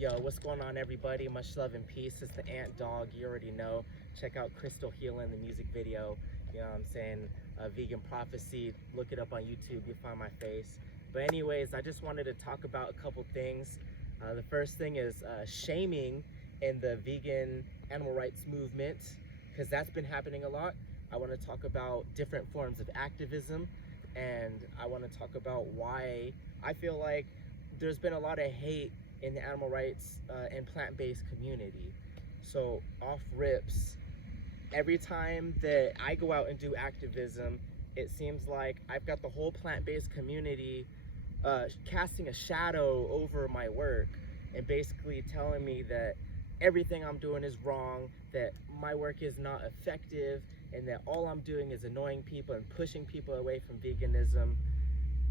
Yo, what's going on, everybody? Much love and peace. It's the Ant Dog. You already know. Check out Crystal Healing, the music video. You know what I'm saying? Vegan Prophecy. Look it up on YouTube. You'll find my face. But anyways, I just wanted to talk about a couple things. The first thing is shaming in the vegan animal rights movement, because that's been happening a lot. I want to talk about different forms of activism, and I want to talk about why I feel like there's been a lot of hate in the animal rights and plant-based community. So off rips, every time that I go out and do activism, it seems like I've got the whole plant-based community casting a shadow over my work and basically telling me that everything I'm doing is wrong, that my work is not effective, and that all I'm doing is annoying people and pushing people away from veganism.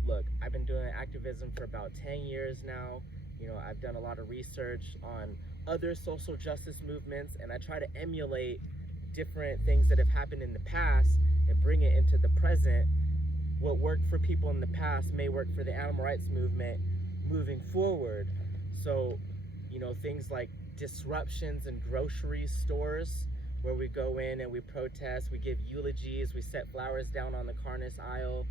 Look, I've been doing activism for about 10 years now. You know, I've done a lot of research on other social justice movements, and I try to emulate different things that have happened in the past and bring it into the present. What worked for people in the past may work for the animal rights movement moving forward. So, you know, things like disruptions in grocery stores, where we go in and we protest, we give eulogies, we set flowers down on the carnice aisle.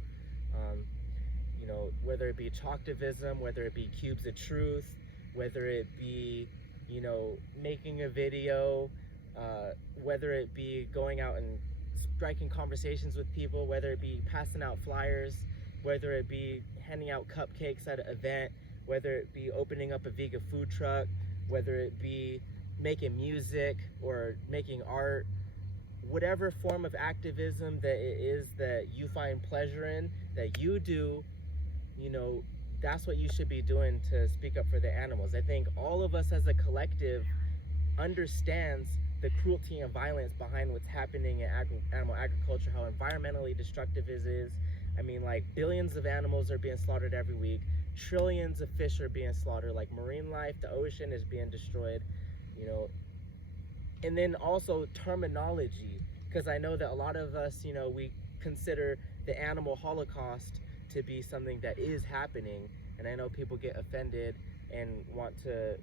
You know, whether it be Activism, whether it be Cubes of Truth, whether it be, you know, making a video, whether it be going out and striking conversations with people, whether it be passing out flyers, whether it be handing out cupcakes at an event, whether it be opening up a vegan food truck, whether it be making music or making art, whatever form of activism that it is that you find pleasure in, that you do, you know, that's what you should be doing to speak up for the animals. I think all of us as a collective understands the cruelty and violence behind what's happening in animal agriculture, how environmentally destructive it is. I mean, like, billions of animals are being slaughtered every week, trillions of fish are being slaughtered, like marine life, the ocean is being destroyed, you know. And then also terminology, because I know that a lot of us, you know, we consider the animal holocaust to be something that is happening, and I know people get offended and want to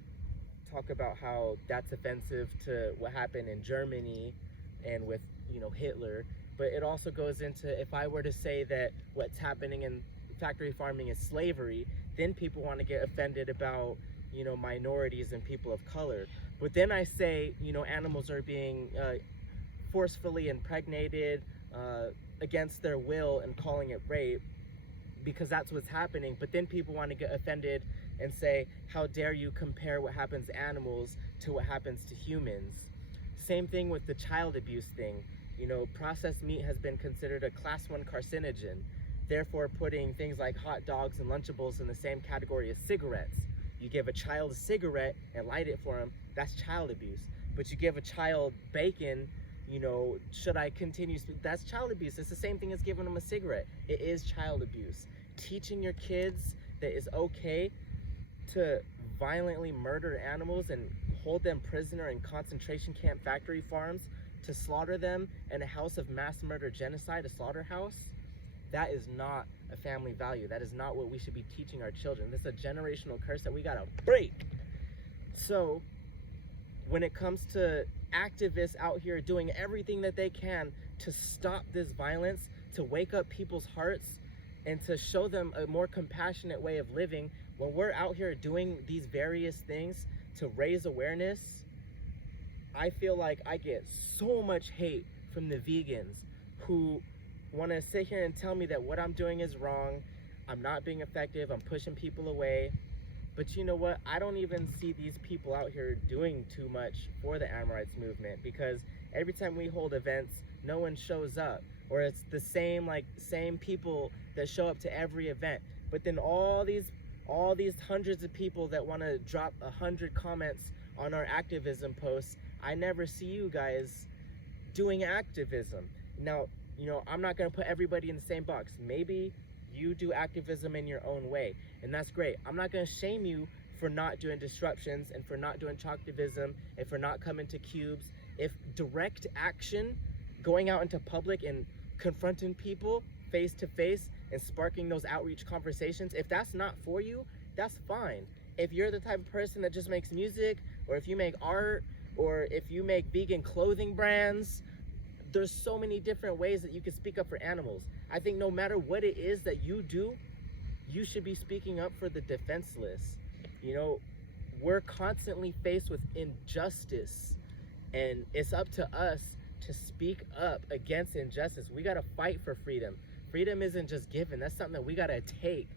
talk about how that's offensive to what happened in Germany and with, you know, Hitler. But it also goes into, if I were to say that what's happening in factory farming is slavery, then people want to get offended about, you know, minorities and people of color. But then I say, you know, animals are being forcefully impregnated against their will and calling it rape, because that's what's happening. But then people want to get offended and say, how dare you compare what happens to animals to what happens to humans? Same thing with the child abuse thing. You know, processed meat has been considered a class 1 carcinogen, therefore putting things like hot dogs and Lunchables in the same category as cigarettes. You give a child a cigarette and light it for him, that's child abuse. But you give a child bacon, you know, should I continue? That's child abuse. It's the same thing as giving them a cigarette. It is child abuse. Teaching your kids that it's okay to violently murder animals and hold them prisoner in concentration camp factory farms, to slaughter them in a house of mass murder genocide, a slaughterhouse, that is not a family value. That is not what we should be teaching our children. This is a generational curse that we gotta break. So when it comes to activists out here doing everything that they can to stop this violence, to wake up people's hearts and to show them a more compassionate way of living, when we're out here doing these various things to raise awareness, I feel like I get so much hate from the vegans who want to sit here and tell me that what I'm doing is wrong, I'm not being effective, I'm pushing people away. But you know what? I don't even see these people out here doing too much for the animal rights movement, because every time we hold events, no one shows up, or it's the same people that show up to every event. But then all these hundreds of people that want to drop 100 comments on our activism posts, I never see you guys doing activism. Now, you know, I'm not going to put everybody in the same box. Maybe you do activism in your own way, and that's great. I'm not going to shame you for not doing disruptions and for not doing activism and for not coming to Cubes. If direct action, going out into public and confronting people face to face and sparking those outreach conversations, if that's not for you, that's fine. if you're the type of person that just makes music, or if you make art, or if you make vegan clothing brands, there's so many different ways that you can speak up for animals. I think no matter what it is that you do, you should be speaking up for the defenseless. You know, we're constantly faced with injustice, and it's up to us to speak up against injustice. We gotta fight for freedom. Freedom isn't just given, that's something that we gotta take.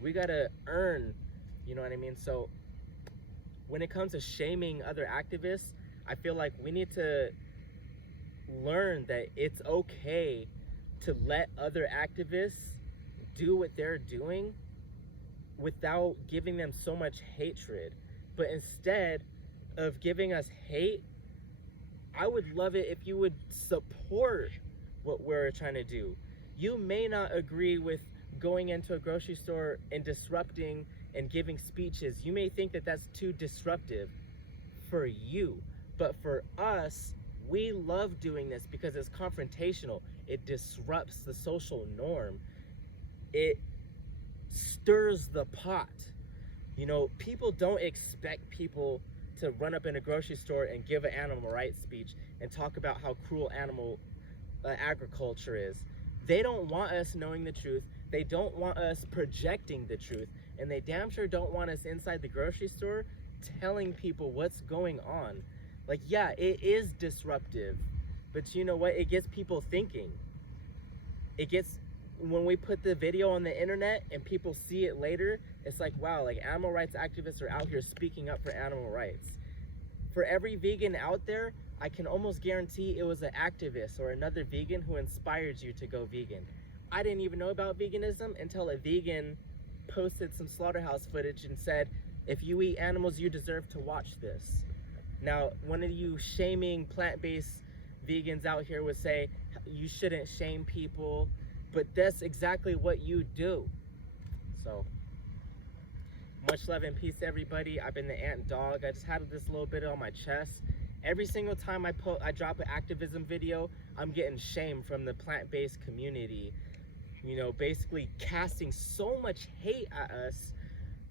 We gotta earn, you know what I mean? So when it comes to shaming other activists, I feel like we need to learn that it's okay to let other activists do what they're doing without giving them so much hatred. But instead of giving us hate, I would love it if you would support what we're trying to do. You may not agree with going into a grocery store and disrupting and giving speeches. You may think that that's too disruptive for you, but for us, we love doing this because it's confrontational. It disrupts the social norm. It stirs the pot. You know, people don't expect people to run up in a grocery store and give an animal rights speech and talk about how cruel animal agriculture is. They don't want us knowing the truth. They don't want us projecting the truth. And they damn sure don't want us inside the grocery store telling people what's going on. Like, yeah, it is disruptive, but you know what? It gets people thinking. When we put the video on the internet and people see it later, it's like, wow, like animal rights activists are out here speaking up for animal rights. For every vegan out there, I can almost guarantee it was an activist or another vegan who inspired you to go vegan. I didn't even know about veganism until a vegan posted some slaughterhouse footage and said, if you eat animals, you deserve to watch this. Now, one of you shaming plant-based vegans out here would say, you shouldn't shame people, but that's exactly what you do. So, much love and peace, everybody. I've been the Ant Dog. I just had this little bit on my chest. Every single time I drop an activism video, I'm getting shamed from the plant-based community. You know, basically casting so much hate at us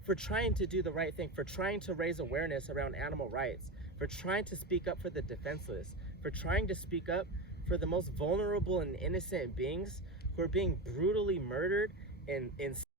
for trying to do the right thing, for trying to raise awareness around animal rights, for trying to speak up for the defenseless, for trying to speak up for the most vulnerable and innocent beings who are being brutally murdered and